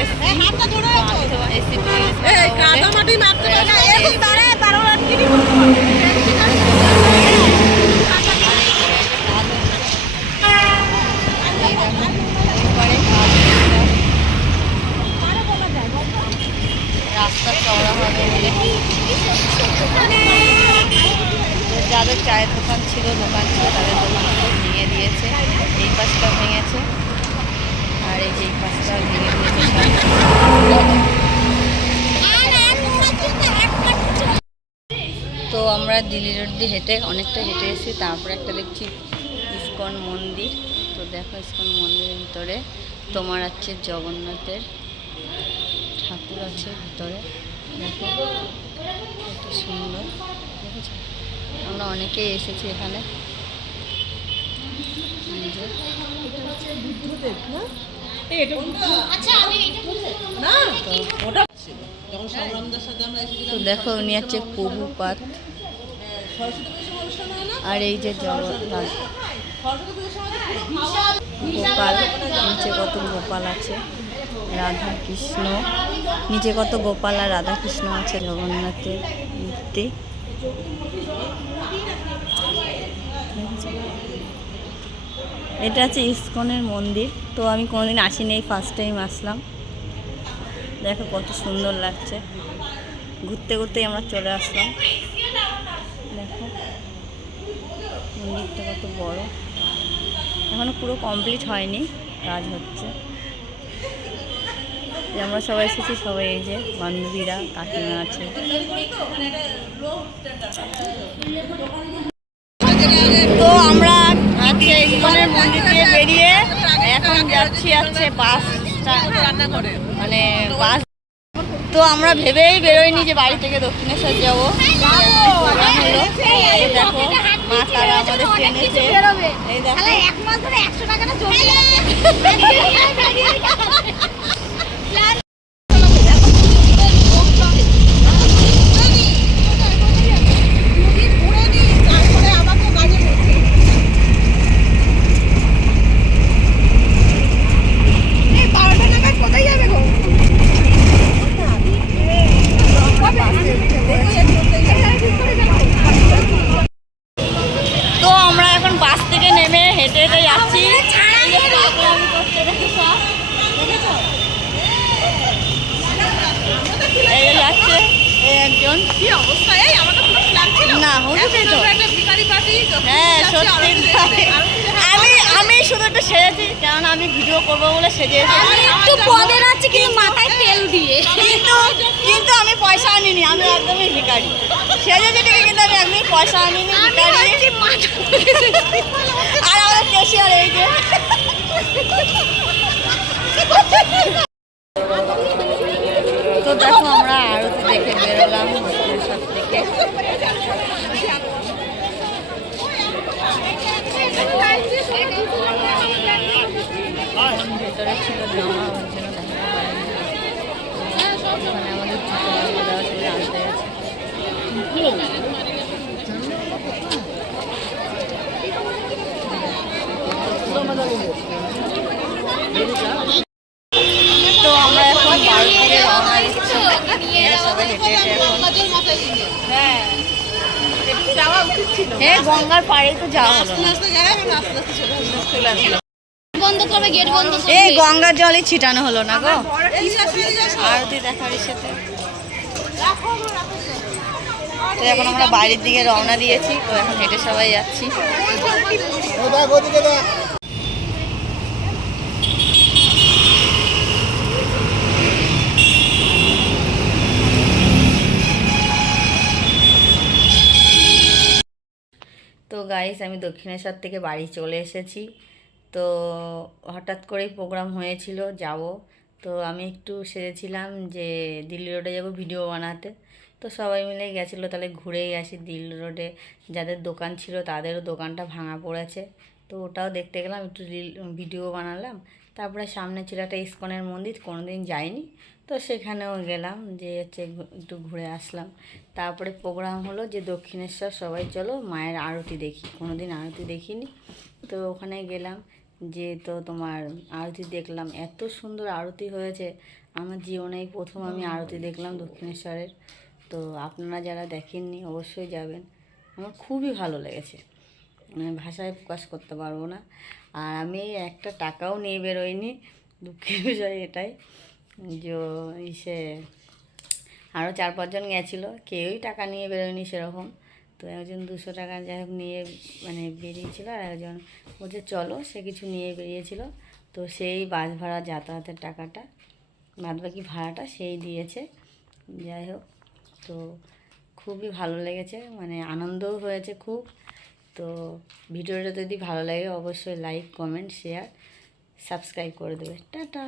এই রাস্তা চওড়া হবে যাদের চায়ের দোকান ছিল দোকান ছিল, তাদের দোকানগুলো ভেঙে দিয়েছে। এই পাশটা ভেঙেছে। আর এই যে এই পাশটা ভেঙে দিয়েছে তো আমরা দিল্লি রোড দিয়ে হেঁটে অনেকটা হেঁটে এসেছি, তারপরে একটা দেখছি ইস্কন মন্দির। তো দেখো ইস্কন মন্দিরের ভিতরে তোমার আছে জগন্নাথের ঠাকুর আছে ভিতরে। দেখো কত সুন্দর। অনেকেই এসেছে এখানে। তো দেখো উনি হচ্ছে প্রভুপাত আর এই যে জগন্নাথ। গোপাল নিচে কত গোপাল আছে? রাধা কৃষ্ণ নিচে কত গোপাল আর রাধা কৃষ্ণ আছে জগন্নাথের মূর্তি এটা হচ্ছে ইস্কনের মন্দির। তো আমি কোনোদিন আসিনি, এই ফার্স্ট টাইম আসলাম। দেখো কত সুন্দর লাগছে। ঘুরতে ঘুরতেই আমরা চলে আসলাম। দেখো, মন্দিরটা কত বড়। এখনও পুরো কমপ্লিট হয়নি, কাজ হচ্ছে। আমরা সবাই এসেছি, সবাই এই যে বান্ধবীরা, কাকিমা আছে। তো আমরা আজকে ইস্কনের মন্দির দিয়ে বেরিয়ে এখন যাচ্ছি আছে বাস মানে বাস তো আমরা ভেবেই বেরোইনি যে বাড়ি থেকে দক্ষিণেশ্বর যাব। দেখো মা তারা আমাদের ট্রেনেছে এই দেখো। এক মাস ধরে একশো টাকাটা জমে তো আমরা এখন বাস থেকে নেমে হেঁটে হেঁটে যাচ্ছি। যে যাচ্ছে। একজন। কি অবস্থা এই আমাকে পুরো লাগছিল না হচ্ছে তো একটা ভিখারি পার্টি হ্যাঁ সত্যি আমি আমি শুধু একটু সেজেছি কারণ আমি ভিডিও করব বলে সেজে একটু কিন্তু মাথায় তেল দিয়ে। কিন্তু কিন্তু আমি পয়সা আনিনি আমি একদমই ভিখারি। সেজেছি কিন্তু আমি পয়সা আনিনি ভিখারি আর আমাদের কেশিয়ার এই যে। তো দেখো আমরা আরতি দেখে বেরোলাম সব থেকে ভেতরে ছিল জামা ওর জন্য দেখাতে আমাদের আনতে গেছে তো আমরা এখন বাড়ি থেকে রওনা দিচ্ছি এরা সবাই হেঁটে হেঁটে হ্যাঁ। যাওয়া উচিত ছিল? হ্যাঁ গঙ্গার পাড়ে তো যাওয়া হলো। আস্তে আস্তে আস্তে চলে আসলাম। বন্ধ করবে গেট বন্ধ করবে। এই গঙ্গার জলই ছিটানো হলো না গো। আরতি দেখার সাথে তো এখন আমরা বাড়ির দিকে রওনা দিয়েছি তো এখন হেঁটে সবাই যাচ্ছি। গাইস আমি দক্ষিণেশ্বর থেকে বাড়ি চলে এসেছি। তো হঠাৎ করেই প্রোগ্রাম হয়েছিল, যাব। তো আমি একটু সেরেছিলাম যে দিল্লি রোডে যাব ভিডিও বানাতে। তো সবাই মিলে গেছিল, তাহলে ঘুরেই আসি দিল্লি রোডে যাদের দোকান ছিল, তাদেরও দোকানটা ভাঙা পড়েছে। তো ওটাও দেখতে গেলাম, একটু ভিডিও বানালাম। তারপরে সামনে ছিল একটা ইস্কনের মন্দির, কোনোদিন যাইনি। তো সেখানেও গেলাম যে হচ্ছে একটু ঘুরে আসলাম। তারপরে প্রোগ্রাম হলো যে দক্ষিণেশ্বর সবাই চলো মায়ের আরতি দেখি। কোনো দিন আরতি দেখিনি। তো ওখানে গেলাম যে তো তোমার আরতি দেখলাম। এত সুন্দর আরতি হয়েছে। আমার জীবনে প্রথম আমি আরতি দেখলাম দক্ষিণেশ্বরের। তো আপনারা যারা দেখেননি, অবশ্যই যাবেন। আমার খুবই ভালো লেগেছে। মানে ভাষায় প্রকাশ করতে পারব না। আর আমি একটা টাকাও নিয়ে বেরোইনি। দুঃখের বিষয় এটাই। ইসে আরও চার পাঁচজন গেছিল। কেউই টাকা নিয়ে বেরোয়নি সেরকম। তো একজন দুশো টাকা যাই হোক নিয়ে মানে বেরিয়েছিল আর একজন বলছে, চলো। সে কিছু নিয়ে বেরিয়েছিল। তো সেই বাস ভাড়া যাতায়াতের টাকাটা, বাদ বাকি ভাড়াটা সেই দিয়েছে। যাই হোক, তো খুবই ভালো লেগেছে। মানে আনন্দও হয়েছে খুব। তো ভিডিওটা যদি ভালো লাগে, অবশ্যই লাইক, কমেন্ট, শেয়ার, সাবস্ক্রাইব করে দেবে। টাটা!